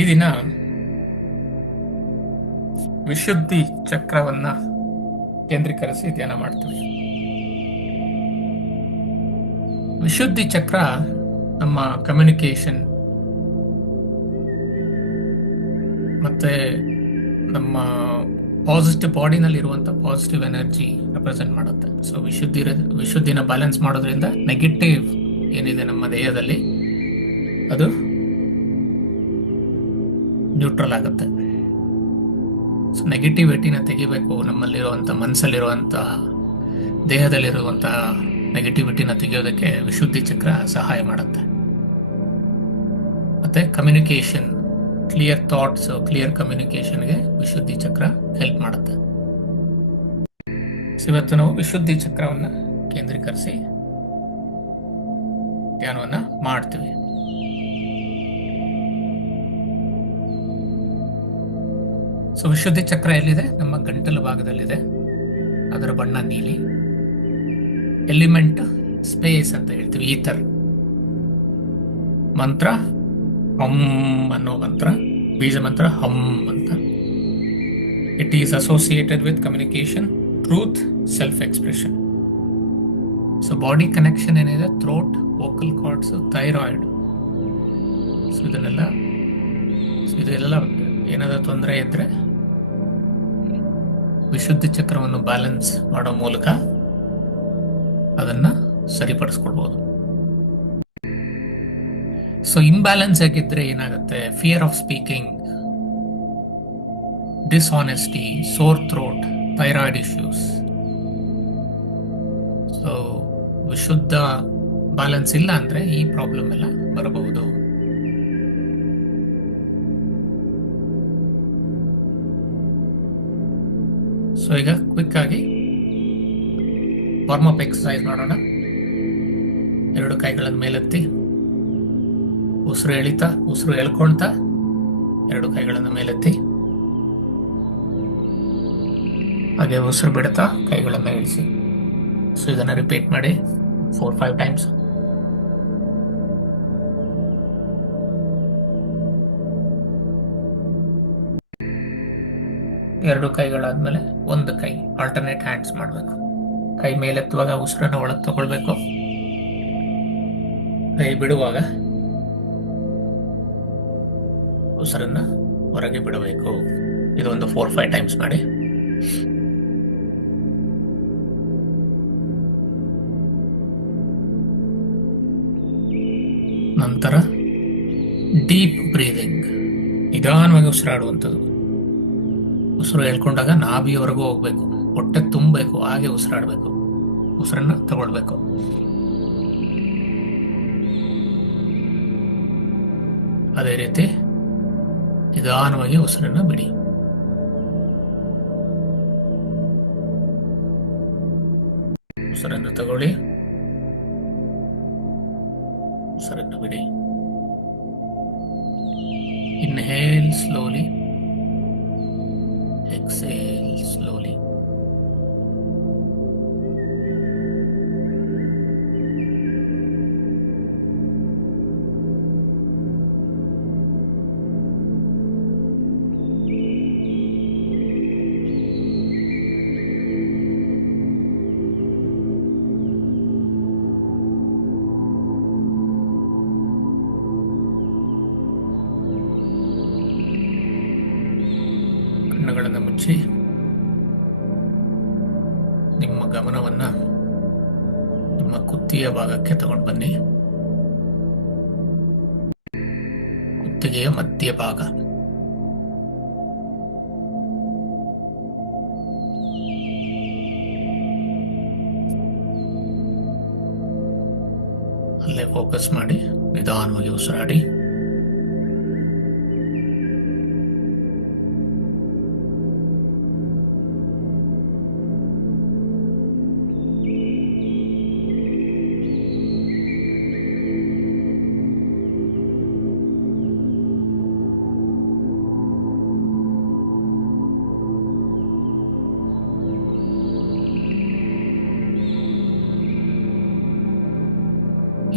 ಈ ದಿನ ವಿಶುದ್ಧಿ ಚಕ್ರವನ್ನ ಕೇಂದ್ರೀಕರಿಸಿ ಧ್ಯಾನ ಮಾಡ್ತೀವಿ. ವಿಶುದ್ಧಿ ಚಕ್ರ ನಮ್ಮ ಕಮ್ಯುನಿಕೇಶನ್ ಮತ್ತೆ ನಮ್ಮ ಪಾಸಿಟಿವ್ ಬಾಡಿನಲ್ಲಿ ಇರುವಂತ ಪಾಸಿಟಿವ್ ಎನರ್ಜಿ ರೆಪ್ರೆಸೆಂಟ್ ಮಾಡುತ್ತೆ. ಸೊ ವಿಶುದ್ಧಿನ ಬ್ಯಾಲೆನ್ಸ್ ಮಾಡೋದ್ರಿಂದ ನೆಗೆಟಿವ್ ಏನಿದೆ ನಮ್ಮ ದೇಹದಲ್ಲಿ ಅದು ನ್ಯೂಟ್ರಲ್ ಆಗುತ್ತೆ. ಸೊ ನೆಗೆಟಿವಿಟಿನ ತೆಗಿಬೇಕು, ನಮ್ಮಲ್ಲಿರುವಂಥ ಮನಸ್ಸಲ್ಲಿರುವಂತಹ ದೇಹದಲ್ಲಿರುವಂತಹ ನೆಗೆಟಿವಿಟಿನ ತೆಗೆಯೋದಕ್ಕೆ ವಿಶುದ್ಧಿ ಚಕ್ರ ಸಹಾಯ ಮಾಡುತ್ತೆ. ಮತ್ತೆ ಕಮ್ಯುನಿಕೇಶನ್, ಕ್ಲಿಯರ್ ಥಾಟ್ಸ್, ಕ್ಲಿಯರ್ ಕಮ್ಯುನಿಕೇಶನ್ಗೆ ವಿಶುದ್ಧಿ ಚಕ್ರ ಹೆಲ್ಪ್ ಮಾಡುತ್ತೆ. ಇವತ್ತು ನಾವು ವಿಶುದ್ಧಿ ಚಕ್ರವನ್ನ ಕೇಂದ್ರೀಕರಿಸಿ ಧ್ಯಾನವನ್ನ ಮಾಡ್ತೀವಿ. ಸೊ ವಿಶುದ್ಧಿ ಚಕ್ರ ಎಲ್ಲಿದೆ? ನಮ್ಮ ಗಂಟಲು ಭಾಗದಲ್ಲಿದೆ. ಅದರ ಬಣ್ಣ ನೀಲಿ. ಎಲಿಮೆಂಟ್ ಸ್ಪೇಸ್ ಅಂತ ಹೇಳ್ತೀವಿ, ಈಥರ್. ಮಂತ್ರ ಹಮ್ ಅನ್ನೋ ಮಂತ್ರ, ಬೀಜ ಮಂತ್ರ ಹಮ್ ಅಂತ. It is associated with communication, truth, self expression. So body connection ಏನಿದೆ, throat, vocal cords, thyroid. So ಇದೆಲ್ಲ ಏನಾದರೂ ತೊಂದರೆ ಇದ್ರೆ ವಿಶುದ್ಧಿ ಚಕ್ರವನ್ನು ಬ್ಯಾಲೆನ್ಸ್ ಮಾಡೋ ಮೂಲಕ ಅದನ್ನ ಸರಿಪಡಿಸ್ಕೊಳ್ಬಹುದು. ಸೊ ಇಂಬ್ಯಾಲೆನ್ಸ್ ಆಗಿದ್ರೆ ಏನಾಗುತ್ತೆ? Fear of speaking, dishonesty, sore throat, thyroid issues. So Vishuddha balance ಇಲ್ಲ ಅಂದ್ರೆ ಈ ಪ್ರಾಬ್ಲಮ್ ಎಲ್ಲ ಬರಬಹುದು. ಸೊ ಈಗ ಕ್ವಿಕ್ ಆಗಿ ವಾರ್ಮ್ ಅಪ್ ಎಕ್ಸರ್ಸೈಸ್ ಮಾಡೋಣ. ಎರಡು ಕೈಗಳನ್ನು ಮೇಲೆತ್ತಿ, ಉಸಿರು ಎಳಿತಾ, ಉಸಿರು ಎಳ್ಕೊಳ್ತಾ ಎರಡು ಕೈಗಳನ್ನು ಮೇಲೆತ್ತಿ, ಹಾಗೆ ಉಸಿರು ಬಿಡ್ತಾ ಕೈಗಳನ್ನು ಇಳಿಸಿ. ಸೊ ಇದನ್ನು ರಿಪೀಟ್ ಮಾಡಿ 4-5 ಟೈಮ್ಸ್. ಎರಡು ಕೈಗಳಾದ್ಮೇಲೆ ಒಂದು ಕೈ ಆಲ್ಟರ್ನೇಟ್ ಹ್ಯಾಂಡ್ಸ್ ಮಾಡಬೇಕು. ಕೈ ಮೇಲೆತ್ತುವಾಗ ಉಸಿರನ್ನು ಒಳಗೆ ತಗೊಳ್ಬೇಕು, ಕೈ ಬಿಡುವಾಗ ಉಸಿರನ್ನ ಹೊರಗೆ ಬಿಡಬೇಕು. ಇದೊಂದು 4-5 ಟೈಮ್ಸ್ ಮಾಡಿ. ನಂತರ ಡೀಪ್ ಬ್ರೀದಿಂಗ್, ನಿಧಾನವಾಗಿ ಉಸಿರಾಡುವಂಥದ್ದು. ಉಸಿರು ಹೇಳ್ಕೊಂಡಾಗ ನಾಭಿಯವರೆಗೂ ಹೋಗ್ಬೇಕು, ಹೊಟ್ಟೆ ತುಂಬಬೇಕು, ಹಾಗೆ ಉಸಿರಾಡಬೇಕು, ಉಸಿರನ್ನ ತಗೊಳ್ಬೇಕು. ಅದೇ ರೀತಿ ನಿಧಾನವಾಗಿ ಉಸಿರನ್ನ ಬಿಡಿ. ಉಸಿರನ್ನು ತಗೊಳ್ಳಿ, ಉಸಿರನ್ನು ಬಿಡಿ. Inhale slowly, exhale slowly. ಕಣ್ಣುಗಳನ್ನು ಮುಚ್ಚಿ ನಿಮ್ಮ ಗಮನವನ್ನ ನಿಮ್ಮ ಕುತ್ತಿಗೆಯ ಭಾಗಕ್ಕೆ ತಗೊಂಡು ಬನ್ನಿ. ಕುತ್ತಿಗೆಯ ಮಧ್ಯ ಭಾಗ, ಅಲ್ಲೇ ಫೋಕಸ್ ಮಾಡಿ ನಿಧಾನವಾಗಿ ಉಸಿರಾಡಿ.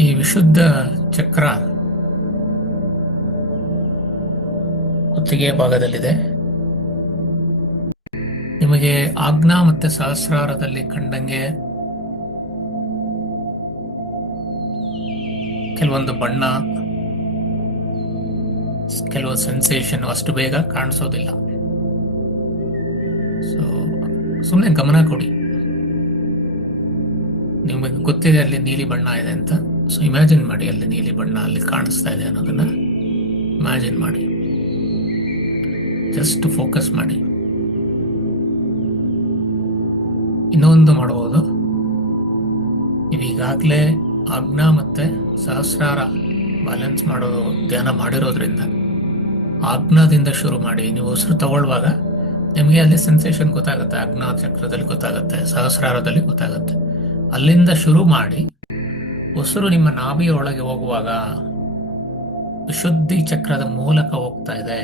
ಈ ವಿಶುದ್ಧ ಚಕ್ರ ಕುತ್ತಿಗೆಯ ಭಾಗದಲ್ಲಿದೆ. ನಿಮಗೆ ಆಜ್ಞಾ ಮತ್ತೆ ಸಹಸ್ರಾರದಲ್ಲಿ ಕಂಡಂಗೆ ಕೆಲವೊಂದು ಬಣ್ಣ, ಕೆಲವು ಸೆನ್ಸೇಷನ್ ಅಷ್ಟು ಬೇಗ ಕಾಣಿಸೋದಿಲ್ಲ. ಸೊ ಸುಮ್ಮನೆ ಗಮನ ಕೊಡಿ. ನಿಮಗೆ ಗೊತ್ತಿದೆ ಅಲ್ಲಿ ನೀಲಿ ಬಣ್ಣ ಇದೆ ಅಂತ. ಸೊ ಇಮ್ಯಾಜಿನ್ ಮಾಡಿ ಅಲ್ಲಿ ನೀಲಿ ಬಣ್ಣ ಅಲ್ಲಿ ಕಾಣಿಸ್ತಾ ಇದೆ ಅನ್ನೋದನ್ನ ಇಮ್ಯಾಜಿನ್ ಮಾಡಿ. ಜಸ್ಟ್ ಫೋಕಸ್ ಮಾಡಿ. ಇನ್ನೊಂದು ಮಾಡಬಹುದು, ನೀವೀಗಾಗಲೇ ಆಜ್ಞಾ ಮತ್ತೆ ಸಹಸ್ರಾರ ಬ್ಯಾಲೆನ್ಸ್ ಮಾಡೋದು ಧ್ಯಾನ ಮಾಡಿರೋದ್ರಿಂದ ಆಜ್ಞಾದಿಂದ ಶುರು ಮಾಡಿ. ನೀವು ಉಸಿರು ತಗೊಳ್ಳುವಾಗ ನಿಮಗೆ ಅಲ್ಲಿ ಸೆನ್ಸೇಷನ್ ಗೊತ್ತಾಗುತ್ತೆ, ಆಜ್ಞಾ ಚಕ್ರದಲ್ಲಿ ಗೊತ್ತಾಗುತ್ತೆ, ಸಹಸ್ರಾರದಲ್ಲಿ ಗೊತ್ತಾಗುತ್ತೆ. ಅಲ್ಲಿಂದ ಶುರು ಮಾಡಿ ಉಸಿರು ನಿಮ್ಮ ನಾಭಿಯ ಒಳಗೆ ಹೋಗುವಾಗ ವಿಶುದ್ಧಿ ಚಕ್ರದ ಮೂಲಕ ಹೋಗ್ತಾ ಇದೆ,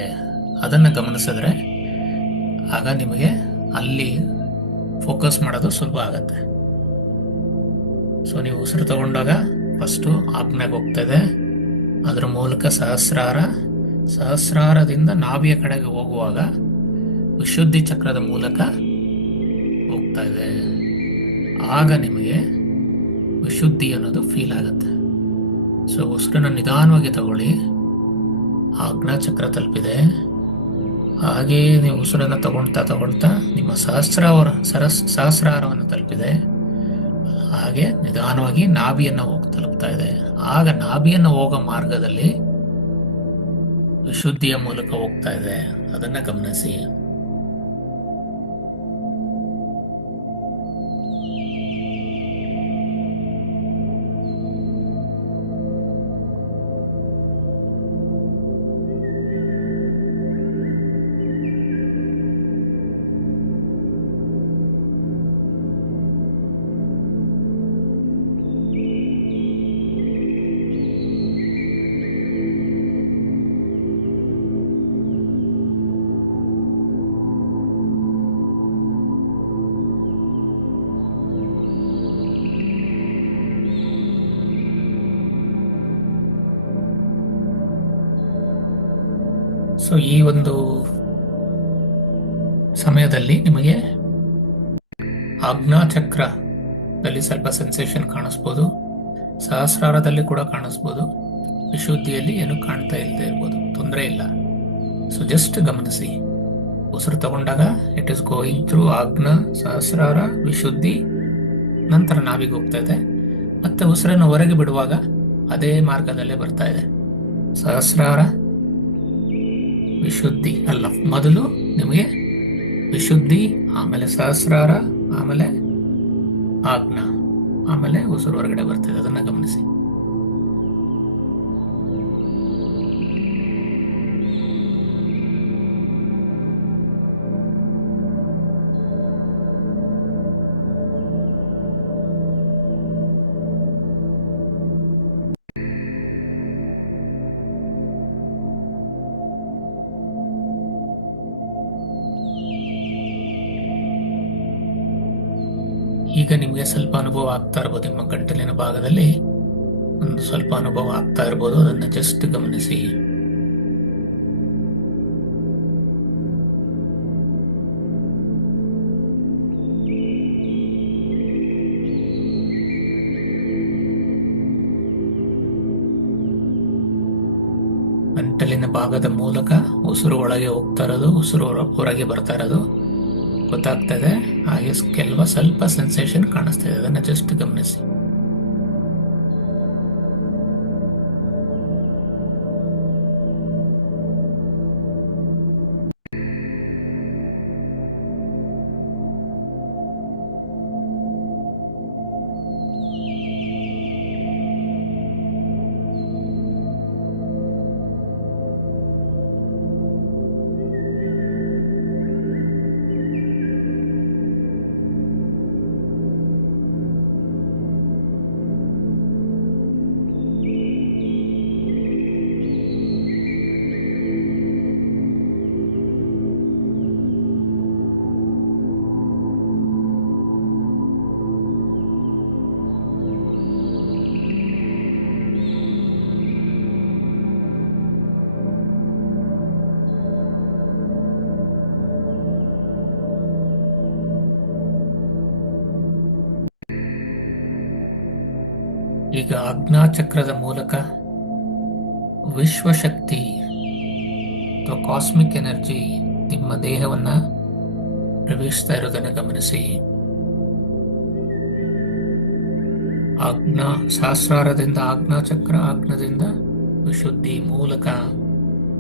ಅದನ್ನು ಗಮನಿಸಿದ್ರೆ ಆಗ ನಿಮಗೆ ಅಲ್ಲಿ ಫೋಕಸ್ ಮಾಡೋದು ಸುಲಭ ಆಗತ್ತೆ. ಸೊ ನೀವು ಉಸಿರು ತಗೊಂಡಾಗ ಫಸ್ಟು ಆಜ್ಞೆಗೆ ಹೋಗ್ತಾ ಇದೆ, ಅದರ ಮೂಲಕ ಸಹಸ್ರಾರದಿಂದ ನಾಭಿಯ ಕಡೆಗೆ ಹೋಗುವಾಗ ವಿಶುದ್ಧಿ ಚಕ್ರದ ಮೂಲಕ ಹೋಗ್ತಾ ಇದೆ. ಆಗ ನಿಮಗೆ ವಿಶುದ್ಧಿ ಅನ್ನೋದು ಫೀಲ್ ಆಗುತ್ತೆ. ಸೊ ಉಸಿರನ್ನ ನಿಧಾನವಾಗಿ ತಗೊಳ್ಳಿ. ಆಜ್ಞಾ ಚಕ್ರ ತಲುಪಿದೆ. ಹಾಗೆಯೇ ನೀವು ಉಸಿರನ್ನು ತಗೊಳ್ತಾ ನಿಮ್ಮ ಸಹಸ್ರಾರವನ್ನು ತಲುಪಿದೆ. ಹಾಗೆ ನಿಧಾನವಾಗಿ ನಾಭಿಯನ್ನು ತಲುಪ್ತಾ ಇದೆ. ಆಗ ನಾಭಿಯನ್ನು ಹೋಗೋ ಮಾರ್ಗದಲ್ಲಿ ವಿಶುದ್ಧಿಯ ಮೂಲಕ ಹೋಗ್ತಾ ಇದೆ, ಅದನ್ನ ಗಮನಿಸಿ. ಸೊ ಈ ಒಂದು ಸಮಯದಲ್ಲಿ ನಿಮಗೆ ಆಜ್ಞಾ ಚಕ್ರದಲ್ಲಿ ಸ್ವಲ್ಪ ಸೆನ್ಸೇಷನ್ ಕಾಣಿಸ್ಬೋದು, ಸಹಸ್ರಾರದಲ್ಲಿ ಕೂಡ ಕಾಣಿಸ್ಬೋದು, ವಿಶುದ್ಧಿಯಲ್ಲಿ ಏನು ಕಾಣ್ತಾ ಇಲ್ಲದೆ ಇರ್ಬೋದು, ತೊಂದರೆ ಇಲ್ಲ. ಸೊ ಜಸ್ಟ್ ಗಮನಿಸಿ. ಉಸಿರು ತಗೊಂಡಾಗ ಇಟ್ ಇಸ್ ಗೋಯಿಂಗ್ ಥ್ರೂ ಆಜ್ಞಾ, ಸಹಸ್ರಾರ, ವಿಶುದ್ಧಿ, ನಂತರ ನಾವಿಗೆ ಹೋಗ್ತಾ ಇದೆ. ಮತ್ತೆ ಉಸಿರನ್ನು ಹೊರಗೆ ಬಿಡುವಾಗ ಅದೇ ಮಾರ್ಗದಲ್ಲೇ ಬರ್ತಾ ಇದೆ. ಸಹಸ್ರಾರ, ವಿಶುದ್ಧಿ ಅಲ್ಲ, ಮೊದಲು ನಿಮಗೆ ವಿಶುದ್ಧಿ, ಆಮೇಲೆ ಸಹಸ್ರಾರ, ಆಮೇಲೆ ಆಜ್ಞಾ, ಆಮೇಲೆ ಉಸಿರು ಹೊರಗಡೆ ಬರ್ತಿದೆ. ಅದನ್ನ ಗಮನಿಸಿ. ಈಗ ನಿಮಗೆ ಸ್ವಲ್ಪ ಅನುಭವ ಆಗ್ತಾ ಇರ್ಬೋದು, ನಿಮ್ಮ ಗಂಟಲಿನ ಭಾಗದಲ್ಲಿ ಒಂದು ಸ್ವಲ್ಪ ಅನುಭವ ಆಗ್ತಾ ಇರ್ಬೋದು. ಅದನ್ನ ಜಸ್ಟ್ ಗಮನಿಸಿ. ಗಂಟಲಿನ ಭಾಗದ ಮೂಲಕ ಉಸಿರು ಒಳಗೆ ಹೋಗ್ತಾ ಇರೋದು, ಉಸಿರು ಹೊರಗೆ ಬರ್ತಾ ಇರೋದು ಗೊತ್ತಾಗ್ತಾ ಇದೆ. ಹಾಗೆ ಸ್ವಲ್ಪ ಸೆನ್ಸೇಷನ್ ಕಾಣಿಸ್ತಾ ಇದೆ. ಅದನ್ನ ಜಸ್ಟ್ ಗಮನಿಸಿ. ಈಗ ಆಜ್ಞಾಚಕ್ರದ ಮೂಲಕ ವಿಶ್ವಶಕ್ತಿ ಅಥವಾ ಕಾಸ್ಮಿಕ್ ಎನರ್ಜಿ ನಿಮ್ಮ ದೇಹವನ್ನ ಪ್ರವೇಶಿಸ್ತಾ ಇರೋದನ್ನು ಗಮನಿಸಿ. ಸಹಸ್ರಾರದಿಂದ ಆಜ್ಞಾಚಕ್ರ, ಆಜ್ಞದಿಂದ ವಿಶುದ್ಧಿ ಮೂಲಕ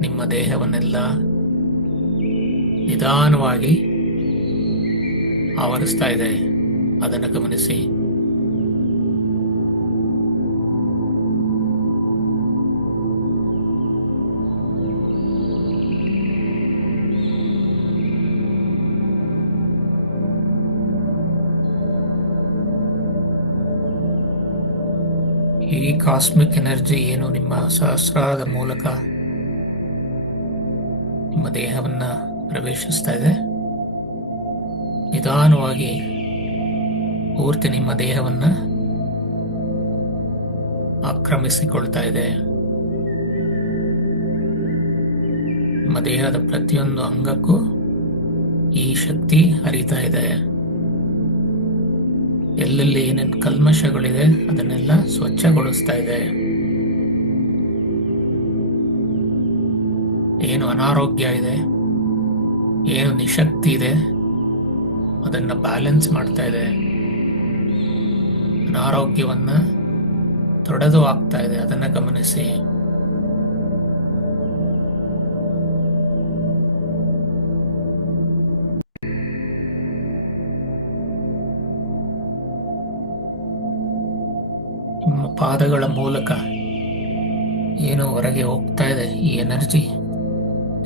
ನಿಮ್ಮ ದೇಹವನ್ನೆಲ್ಲ ನಿಧಾನವಾಗಿ ಆವರಿಸ್ತಾ ಇದೆ. ಅದನ್ನು ಗಮನಿಸಿ. ಈ ಕಾಸ್ಮಿಕ್ ಎನರ್ಜಿ ಏನು ನಿಮ್ಮ ಸಹಸ್ರಾರದ ಮೂಲಕ ನಿಮ್ಮ ದೇಹವನ್ನ ಪ್ರವೇಶಿಸ್ತಾ ಇದೆ, ನಿಧಾನವಾಗಿ ಪೂರ್ತಿ ನಿಮ್ಮ ದೇಹವನ್ನ ಆಕ್ರಮಿಸಿಕೊಳ್ತಾ ಇದೆ. ನಿಮ್ಮ ದೇಹದ ಪ್ರತಿಯೊಂದು ಅಂಗಕ್ಕೂ ಈ ಶಕ್ತಿ ಹರಿತಾ ಇದೆ. ಎಲ್ಲೆಲ್ಲಿ ಏನೇನು ಕಲ್ಮಶಗಳಿದೆ ಅದನ್ನೆಲ್ಲ ಸ್ವಚ್ಛಗೊಳಿಸ್ತಾ ಇದೆ. ಏನು ಅನಾರೋಗ್ಯ ಇದೆ, ಏನು ನಿಶಕ್ತಿ ಇದೆ, ಅದನ್ನ ಬ್ಯಾಲೆನ್ಸ್ ಮಾಡ್ತಾ ಇದೆ. ಅನಾರೋಗ್ಯವನ್ನ ತೊಡೆದು ಹಾಕ್ತಾ ಇದೆ. ಅದನ್ನ ಗಮನಿಸಿ. ನಿಮ್ಮ ಪಾದಗಳ ಮೂಲಕ ಏನು ಹೊರಗೆ ಹೋಗ್ತಾ ಇದೆ ಈ ಎನರ್ಜಿ,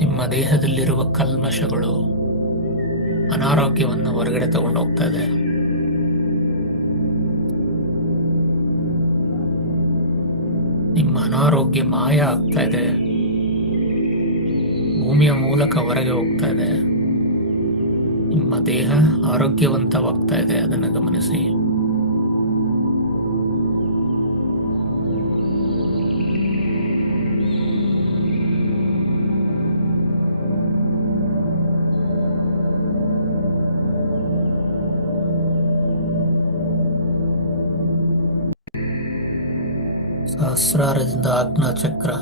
ನಿಮ್ಮ ದೇಹದಲ್ಲಿರುವ ಕಲ್ಮಶಗಳು, ಅನಾರೋಗ್ಯವನ್ನು ಹೊರಗಡೆ ತಗೊಂಡು ಹೋಗ್ತಾ ಇದೆ. ನಿಮ್ಮ ಅನಾರೋಗ್ಯ ಮಾಯ ಆಗ್ತಾ ಇದೆ. ಭೂಮಿಯ ಮೂಲಕ ಹೊರಗೆ ಹೋಗ್ತಾ ಇದೆ. ನಿಮ್ಮ ದೇಹ ಆರೋಗ್ಯವಂತವಾಗ್ತಾ ಇದೆ. ಅದನ್ನು ಗಮನಿಸಿ. ಸಹಸ್ರಾರದಿಂದ ಆಜ್ಞಾಚಕ್ರ,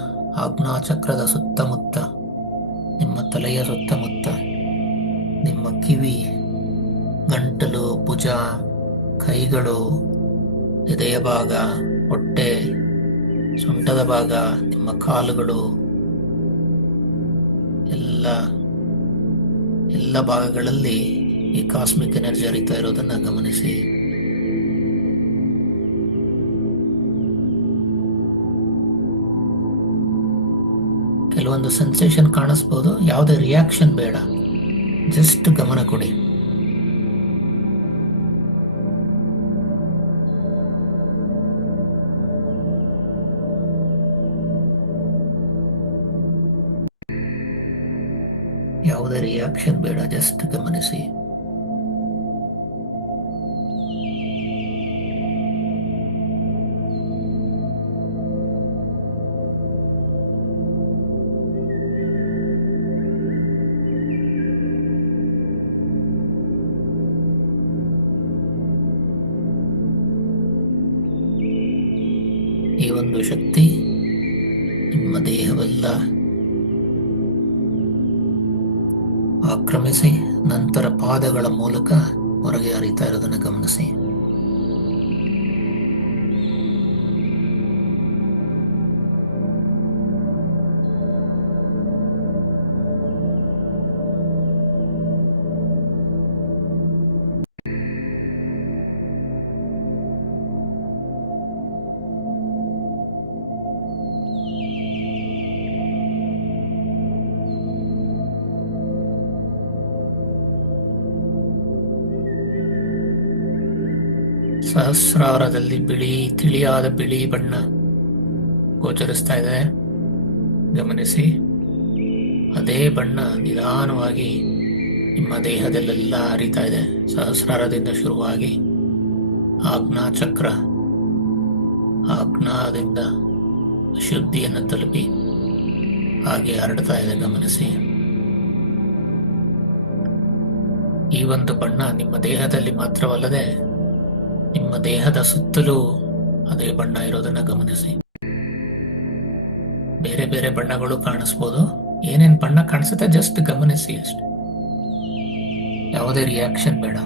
ಆಜ್ಞಾಚಕ್ರದ ಸುತ್ತಮುತ್ತ, ನಿಮ್ಮ ತಲೆಯ ಸುತ್ತಮುತ್ತ, ನಿಮ್ಮ ಕಿವಿ, ಗಂಟಲು, ಭುಜ, ಕೈಗಳು, ಎದೆಯ ಭಾಗ, ಹೊಟ್ಟೆ, ಸೊಂಟದ ಭಾಗ, ನಿಮ್ಮ ಕಾಲುಗಳು, ಎಲ್ಲ ಎಲ್ಲ ಭಾಗಗಳಲ್ಲಿ ಈ ಕಾಸ್ಮಿಕ್ ಎನರ್ಜಿ ಹರಿತಾ ಇರೋದನ್ನ ಗಮನಿಸಿ. ಕೆಲವೊಂದು ಸೆನ್ಸೇಷನ್ ಕಾಣಿಸ್ಬೋದು. ಯಾವುದೇ ರಿಯಾಕ್ಷನ್ ಬೇಡ, ಜಸ್ಟ್ ಗಮನ ಕೊಡಿ. ಯಾವುದೇ ರಿಯಾಕ್ಷನ್ ಬೇಡ, ಜಸ್ಟ್ ಗಮನಿಸಿ. ಈ ಒಂದು ಶಕ್ತಿ ನಿಮ್ಮ ದೇಹವೆಲ್ಲ ಆಕ್ರಮಿಸಿ ನಂತರ ಪಾದಗಳ ಮೂಲಕ ಹೊರಗೆ ಹರಿತಾ ಇರೋದನ್ನು ಗಮನಿಸಿ. ಸಹಸ್ರಾರದಲ್ಲಿ ತಿಳಿಯಾದ ಬಿಳಿ ಬಣ್ಣ ಗೋಚರಿಸ್ತಾ ಇದೆ. ಗಮನಿಸಿ. ಅದೇ ಬಣ್ಣ ನಿಧಾನವಾಗಿ ನಿಮ್ಮ ದೇಹದಲ್ಲೆಲ್ಲ ಹರಿತಾ ಇದೆ. ಸಹಸ್ರಾರದಿಂದ ಶುರುವಾಗಿ ಆಜ್ಞಾಚಕ್ರ, ಆಜ್ಞಾದಿಂದ ಶುದ್ಧಿಯನ್ನು ತಲುಪಿ ಹಾಗೆ ಹರಡ್ತಾ ಇದೆ. ಗಮನಿಸಿ. ಈ ಒಂದು ಬಣ್ಣ ನಿಮ್ಮ ದೇಹದಲ್ಲಿ ಮಾತ್ರವಲ್ಲದೆ ನಿಮ್ಮ ದೇಹದ ಸುತ್ತಲೂ ಅದೇ ಬಣ್ಣ ಇರೋದನ್ನ ಗಮನಿಸಿ. ಬೇರೆ ಬೇರೆ ಬಣ್ಣಗಳು ಕಾಣಿಸ್ಬೋದು. ಏನೇನ್ ಬಣ್ಣ ಕಾಣಿಸುತ್ತೆ ಜಸ್ಟ್ ಗಮನಿಸಿ ಅಷ್ಟೆ. ಯಾವುದೇ ರಿಯಾಕ್ಷನ್ ಬೇಡ.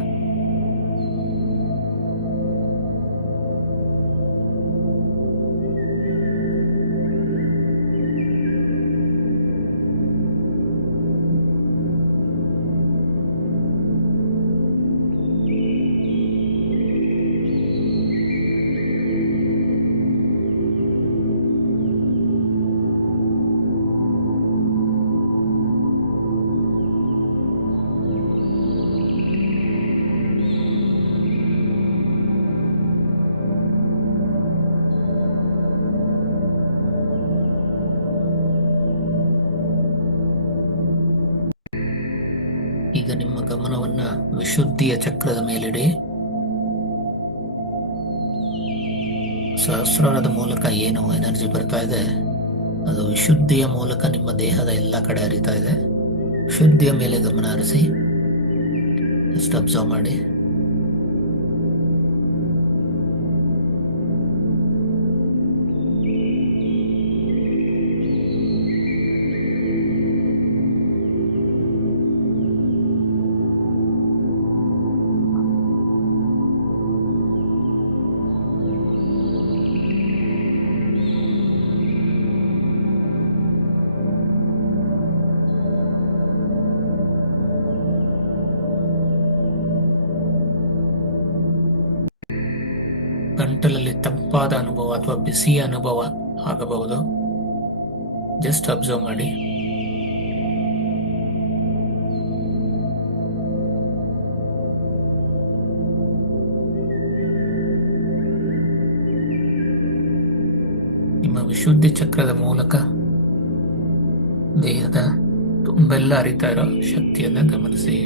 ಈಗ ನಿಮ್ಮ ಗಮನವನ್ನ ವಿಶುದ್ಧಿಯ ಚಕ್ರದ ಮೇಲಿಡಿ. ಸಹಸ್ರಾರದ ಮೂಲಕ ಏನು ಎನರ್ಜಿ ಬರ್ತಾ ಇದೆ ಅದು ವಿಶುದ್ಧಿಯ ಮೂಲಕ ನಿಮ್ಮ ದೇಹದ ಎಲ್ಲ ಕಡೆ ಹರಿತಾ ಇದೆ. ಶುದ್ಧಿಯ ಮೇಲೆ ಗಮನ ಹರಿಸಿ. ಜಸ್ಟ್ ಅಬ್ಸರ್ವ್ ಮಾಡಿ. ಗಂಟಲಲ್ಲಿ ತಂಪಾದ ಅನುಭವ ಅಥವಾ ಬಿಸಿಯ ಅನುಭವ ಆಗಬಹುದು. ಜಸ್ಟ್ ಅಬ್ಸರ್ವ್ ಮಾಡಿ. ನಿಮ್ಮ ವಿಶುದ್ಧಿ ಚಕ್ರದ ಮೂಲಕ ದೇಹದ ತುಂಬೆಲ್ಲ ಹರಿತಾ ಇರೋ ಶಕ್ತಿಯನ್ನ ಗಮನಿಸಿ.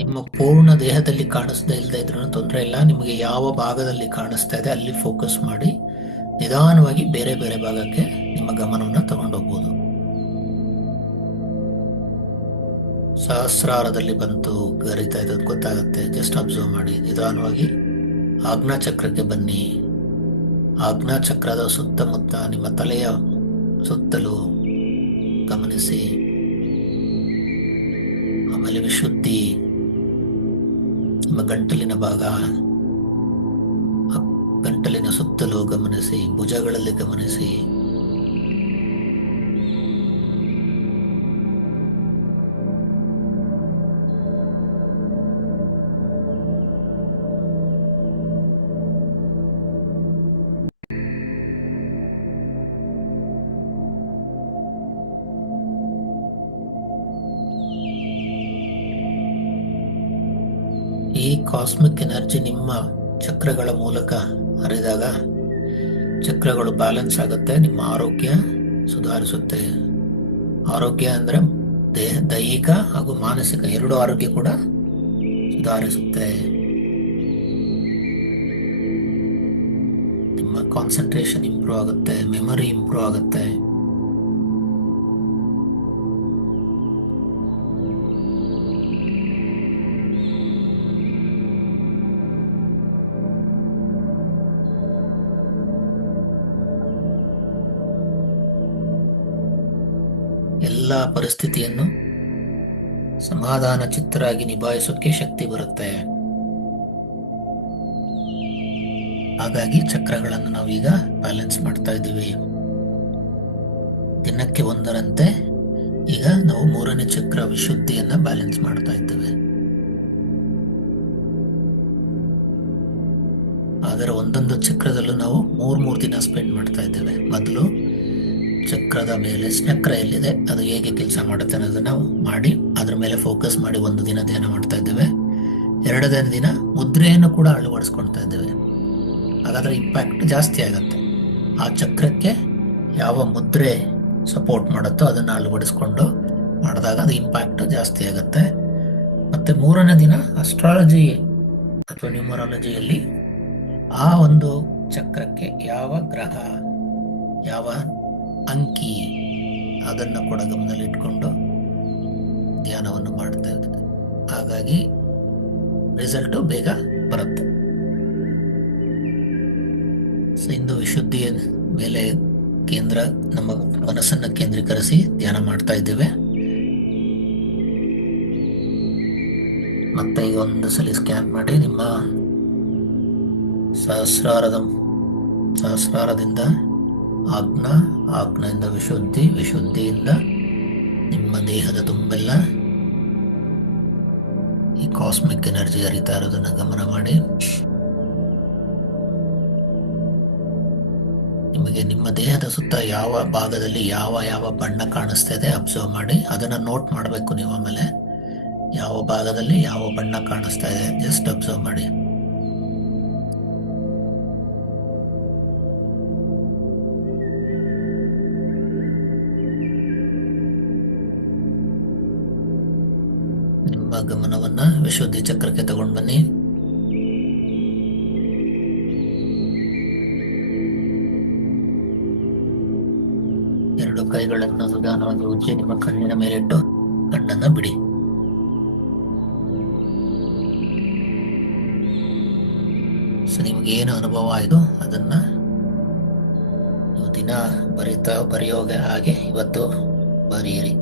ನಿಮ್ಮ ಪೂರ್ಣ ದೇಹದಲ್ಲಿ ಕಾಣಿಸ್ತಾ ಇಲ್ಲದೆ ಇದ್ರೂ ತೊಂದರೆ ಇಲ್ಲ. ನಿಮಗೆ ಯಾವ ಭಾಗದಲ್ಲಿ ಕಾಣಿಸ್ತಾ ಇದೆ ಅಲ್ಲಿ ಫೋಕಸ್ ಮಾಡಿ ನಿಧಾನವಾಗಿ ಬೇರೆ ಬೇರೆ ಭಾಗಕ್ಕೆ ನಿಮ್ಮ ಗಮನವನ್ನು ತಗೊಂಡೋಗ್ಬೋದು. ಸಹಸ್ರಾರದಲ್ಲಿ ಬಂತು ಗರಿತಾ ಇದ್ದದ್ದು ಗೊತ್ತಾಗುತ್ತೆ. ಜಸ್ಟ್ ಅಬ್ಸರ್ವ್ ಮಾಡಿ ನಿಧಾನವಾಗಿ ಆಜ್ಞಾ ಚಕ್ರಕ್ಕೆ ಬನ್ನಿ. ಆಜ್ಞಾ ಚಕ್ರದ ಸುತ್ತಮುತ್ತ ನಿಮ್ಮ ತಲೆಯ ಸುತ್ತಲೂ ಗಮನಿಸಿ. ಆಮೇಲೆ ವಿಶುದ್ಧಿ ನಿಮ್ಮ ಗಂಟಲಿನ ಭಾಗ, ಗಂಟಲಿನ ಸುತ್ತಲೂ ಗಮನಿಸಿ, ಭುಜಗಳಲ್ಲಿ ಗಮನಿಸಿ. ಈ ಕಾಸ್ಮಿಕ್ ಎನರ್ಜಿ ನಿಮ್ಮ ಚಕ್ರಗಳ ಮೂಲಕ ಹರಿದಾಗ ಚಕ್ರಗಳು ಬ್ಯಾಲೆನ್ಸ್ ಆಗುತ್ತೆ, ನಿಮ್ಮ ಆರೋಗ್ಯ ಸುಧಾರಿಸುತ್ತೆ. ಆರೋಗ್ಯ ಅಂದರೆ ದೈಹಿಕ ಹಾಗೂ ಮಾನಸಿಕ ಎರಡು ಆರೋಗ್ಯ ಕೂಡ ಸುಧಾರಿಸುತ್ತೆ. ನಿಮ್ಮ ಕಾನ್ಸಂಟ್ರೇಷನ್ ಇಂಪ್ರೂವ್ ಆಗುತ್ತೆ, ಮೆಮೊರಿ ಇಂಪ್ರೂವ್ ಆಗುತ್ತೆ. ಎಲ್ಲ ಪರಿಸ್ಥಿತಿಯನ್ನು ಸಮಾಧಾನ ಚಿತ್ತರಾಗಿ ನಿಭಾಯಿಸೋಕೆ ಶಕ್ತಿ ಬರುತ್ತೆ. ಹಾಗಾಗಿ ಚಕ್ರಗಳನ್ನು ನಾವೀಗ ಬ್ಯಾಲೆನ್ಸ್ ಮಾಡ್ತಾ ಇದ್ದೀವಿ. ದಿನಕ್ಕೆ ಒಂದರಂತೆ ಈಗ ನಾವು 3ನೇ ಚಕ್ರ ವಿಶುದ್ಧಿಯನ್ನ ಬ್ಯಾಲೆನ್ಸ್ ಮಾಡ್ತಾ ಇದ್ದೇವೆ. ಆದರೆ ಒಂದೊಂದು ಚಕ್ರದಲ್ಲೂ ನಾವು ಮೂರು ದಿನ ಸ್ಪೆಂಡ್ ಮಾಡ್ತಾ ಇದ್ದೇವೆ. ಮೊದಲು ಚಕ್ರದ ಮೇಲೆ ಚಕ್ರ ಎಲ್ಲಿದೆ ಅದು ಹೇಗೆ ಕೆಲಸ ಮಾಡುತ್ತೆ ಅನ್ನೋದನ್ನ ನಾವು ಮಾಡಿ ಅದ್ರ ಮೇಲೆ ಫೋಕಸ್ ಮಾಡಿ 1 ದಿನ ಧ್ಯಾನ ಮಾಡ್ತಾ ಇದ್ದೇವೆ. 2ನೇ ದಿನ ಮುದ್ರೆಯನ್ನು ಕೂಡ ಅಳವಡಿಸ್ಕೊಳ್ತಾ ಇದ್ದೇವೆ. ಹಾಗಾದ್ರೆ ಇಂಪ್ಯಾಕ್ಟ್ ಜಾಸ್ತಿ ಆಗುತ್ತೆ. ಆ ಚಕ್ರಕ್ಕೆ ಯಾವ ಮುದ್ರೆ ಸಪೋರ್ಟ್ ಮಾಡುತ್ತೋ ಅದನ್ನು ಅಳವಡಿಸ್ಕೊಂಡು ಮಾಡಿದಾಗ ಅದು ಇಂಪ್ಯಾಕ್ಟ್ ಜಾಸ್ತಿ ಆಗುತ್ತೆ. ಮತ್ತೆ 3ನೇ ದಿನ ಅಸ್ಟ್ರಾಲಜಿ ಅಥವಾ ನ್ಯೂಮರಾಲಜಿಯಲ್ಲಿ ಆ ಒಂದು ಚಕ್ರಕ್ಕೆ ಯಾವ ಗ್ರಹ ಯಾವ ಅಂಕಿ ಅದನ್ನು ಕೂಡ ಗಮನದಲ್ಲಿ ಇಟ್ಕೊಂಡು ಧ್ಯಾನವನ್ನು ಮಾಡ್ತಾ ಇದ್ದೇವೆ. ಹಾಗಾಗಿ ರಿಸಲ್ಟು ಬೇಗ ಬರುತ್ತೆ. ಇಂದು ವಿಶುದ್ಧಿಯ ಮೇಲೆ ನಮ್ಮ ಮನಸ್ಸನ್ನು ಕೇಂದ್ರೀಕರಿಸಿ ಧ್ಯಾನ ಮಾಡ್ತಾ ಇದ್ದೇವೆ. ಮತ್ತೆ ಈಗ ಒಂದು ಸಲ ಸ್ಕ್ಯಾನ್ ಮಾಡಿ ನಿಮ್ಮ ಸಹಸ್ರಾರದಿಂದ ಆಜ್ಞೆಯಿಂದ ವಿಶುದ್ಧಿಯಿಂದ ನಿಮ್ಮ ದೇಹದ ತುಂಬೆಲ್ಲ ಈ ಕಾಸ್ಮಿಕ್ ಎನರ್ಜಿ ಹರಿತಾ ಇರೋದನ್ನ ಗಮನ ಮಾಡಿ. ನಿಮಗೆ ನಿಮ್ಮ ದೇಹದ ಸುತ್ತ ಯಾವ ಭಾಗದಲ್ಲಿ ಯಾವ ಬಣ್ಣ ಕಾಣಿಸ್ತಾ ಇದೆ ಅಬ್ಸರ್ವ್ ಮಾಡಿ. ಅದನ್ನ ನೋಟ್ ಮಾಡಬೇಕು ನೀವು. ಆಮೇಲೆ ಯಾವ ಭಾಗದಲ್ಲಿ ಯಾವ ಬಣ್ಣ ಕಾಣಿಸ್ತಾ ಇದೆ ಜಸ್ಟ್ ಅಬ್ಸರ್ವ್ ಮಾಡಿ. ನಿಮ್ಮ ಗಮನವನ್ನ ವಿಶುದ್ಧಿ ಚಕ್ರಕ್ಕೆ ತಗೊಂಡು ಬನ್ನಿ. ಎರಡು ಕೈಗಳನ್ನು ನಿಧಾನವಾಗಿ ಉಜ್ಜಿ ನಿಮ್ಮ ಕಣ್ಣಿನ ಮೇಲಿಟ್ಟು ಕಣ್ಣನ್ನ ಬಿಡಿ. ಸೊ ನಿಮ್ಗೆ ಏನು ಅನುಭವ ಆಯ್ತು ಅದನ್ನ ನೀವು ದಿನ ಬರೆಯೋಗೆ ಹಾಗೆ ಇವತ್ತು ಬರೆಯಿರಿ.